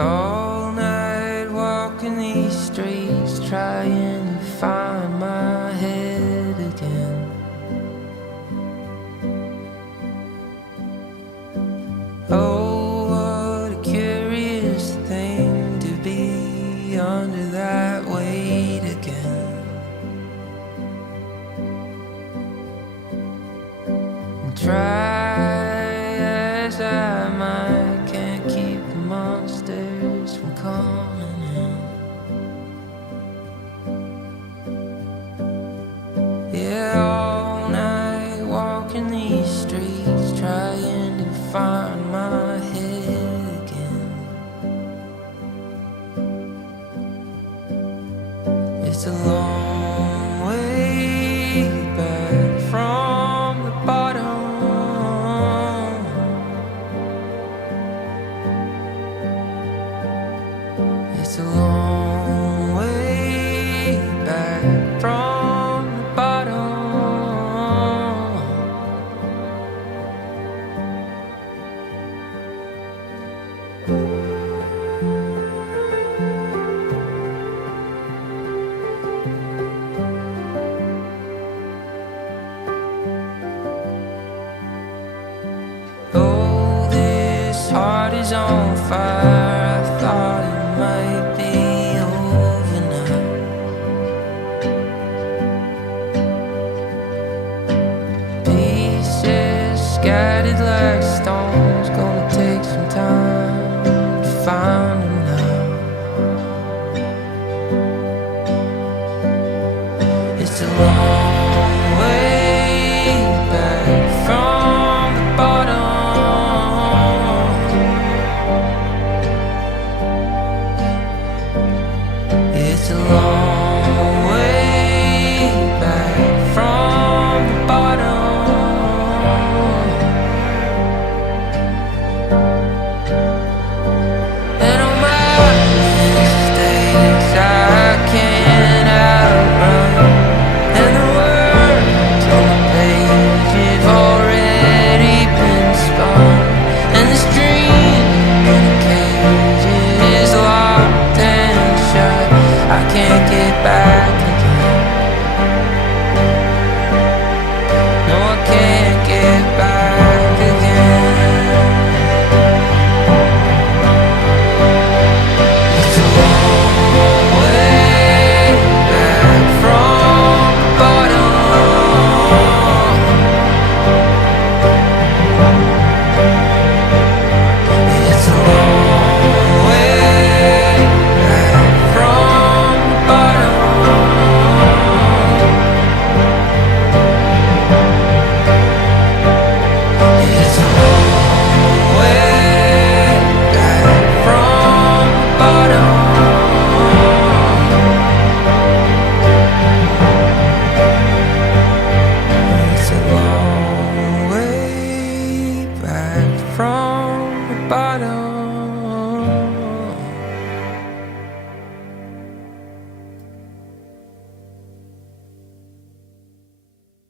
All night walking these streets, trying to find my head again. Oh, what a curious thing to be under that weight again. And try as I might, can't keep the monsters from coming in. Yeah, all night walking these streets, trying to find my head again. It's a long way back from the bottom. It's a long way back from the bottom. Oh, this heart is on fire. I thought it might be over now. Pieces scattered like stone.